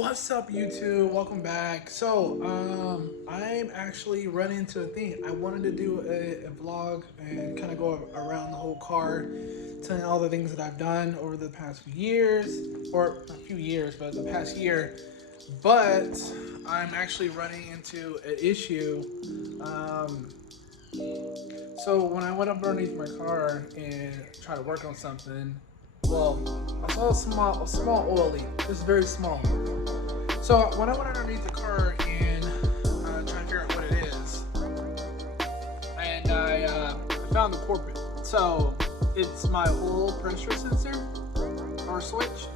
What's up, YouTube? Welcome back. I'm actually running into a thing. I wanted to do a vlog and kind of go around the whole car, telling all the things that I've done over the past few years, or not a few years, but the past year. But I'm actually running into an issue. So when I went up underneath my car and tried to work on something, well, I saw a small oil leak. It's very small. So when I went underneath the car and tried to figure out what it is, and I found the culprit. So it's my oil pressure sensor or switch.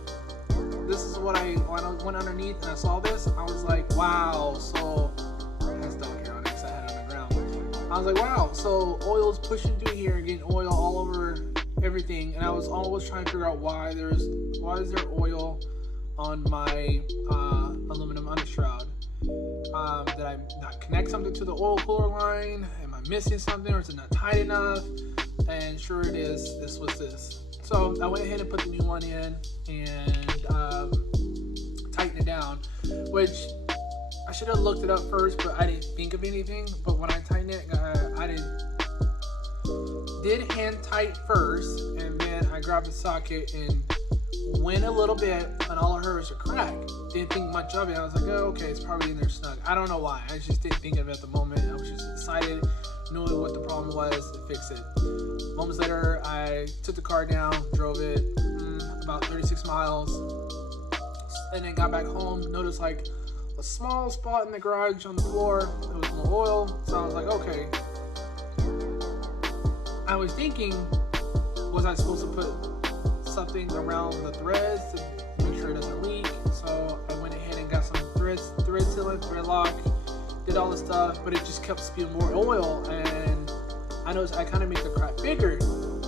This is what when I went underneath and I saw this, I was like, wow. So that's down here on it because I had it on the ground. I was like, wow. So oil's pushing through here, getting oil all over everything, and I was always trying to figure out why is there oil on my aluminum undershroud. Did I not connect something to the oil cooler line? Am I missing something, or is it not tight enough? And sure it is, this was this. So I went ahead and put the new one in and tightened it down, which I should have looked it up first, but I didn't think of anything. But when I tightened it, I did hand tight first, and then I grabbed the socket and went a little bit, and all I heard was a crack. Didn't think much of it. I was like, oh, okay, it's probably in there snug. I don't know why. I just didn't think of it at the moment. I was just excited, knowing what the problem was, to fix it. Moments later, I took the car down, drove it about 36 miles, and then got back home. Noticed like a small spot in the garage on the floor. It was more oil, so I was like, okay. I was thinking, was I supposed to put something around the threads to make sure it doesn't leak? So I went ahead and got some thread sealant, thread lock, did all this stuff, but it just kept spewing more oil, and I noticed I kind of made the crack bigger.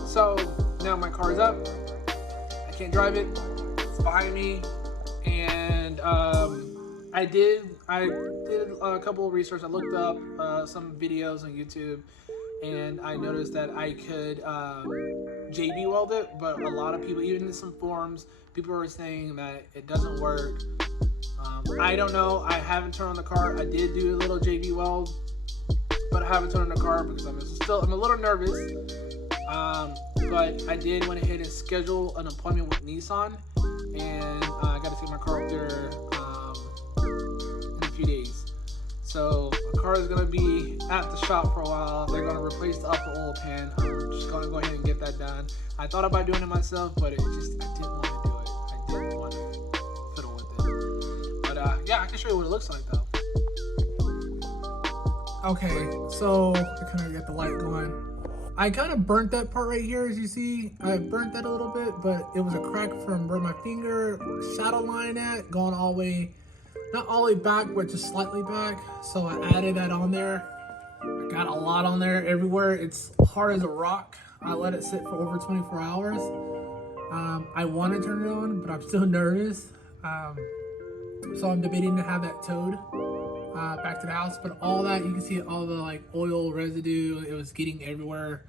So now my car is up, I can't drive it, it's behind me, and I did a couple of research. I looked up some videos on YouTube, and I noticed that I could JB weld it, but a lot of people, even in some forums, people were saying that it doesn't work. I don't know. I haven't turned on the car. I did do a little JB weld, but I haven't turned on the car because I'm a little nervous. But I did went ahead and schedule an appointment with Nissan, and I got to take my car up there in a few days. So my car is going to be at the shop for a while. They're going to replace the upper oil pan. I'm just going to go ahead and get that done. I thought about doing it myself, but I didn't want to do it. I didn't want to fiddle with it. But yeah, I can show you what it looks like though. Okay, so I kind of got the light going. I kind of burnt that part right here, as you see. I burnt that a little bit, but it was a crack from where my finger shadow line at, going all the way, not all the way back, but just slightly back. So I added that on there. I got a lot on there everywhere. It's hard as a rock. I let it sit for over 24 hours. I want to turn it on, but I'm still nervous. So I'm debating to have that towed back to the house. But all that, you can see all the like oil residue. It was getting everywhere.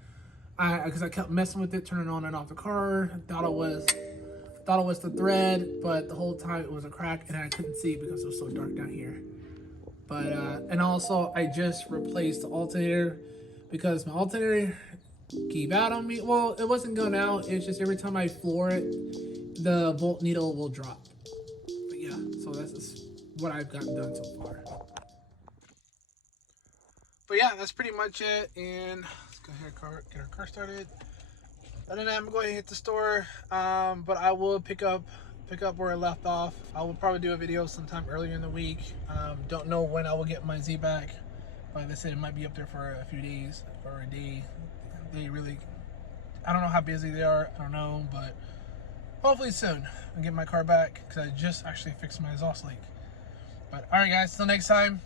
Because I kept messing with it, turning on and off the car. Thought it was the thread, but the whole time it was a crack, and I couldn't see it because it was so dark down here. But and also I just replaced the alternator because my alternator gave out on me. Well, it wasn't going out. It's just every time I floor it, the volt needle will drop. But yeah, so that's just what I've gotten done so far. But yeah, that's pretty much it. And let's go ahead and get our car started. And then I'm gonna go ahead and hit the store, but I will pick up where I left off. I will probably do a video sometime earlier in the week. Don't know when I will get my Z back, but they said it might be up there for a few days or a day. I don't know how busy they are. I don't know, but hopefully soon I'll get my car back because I just actually fixed my exhaust leak. But all right, guys, till next time.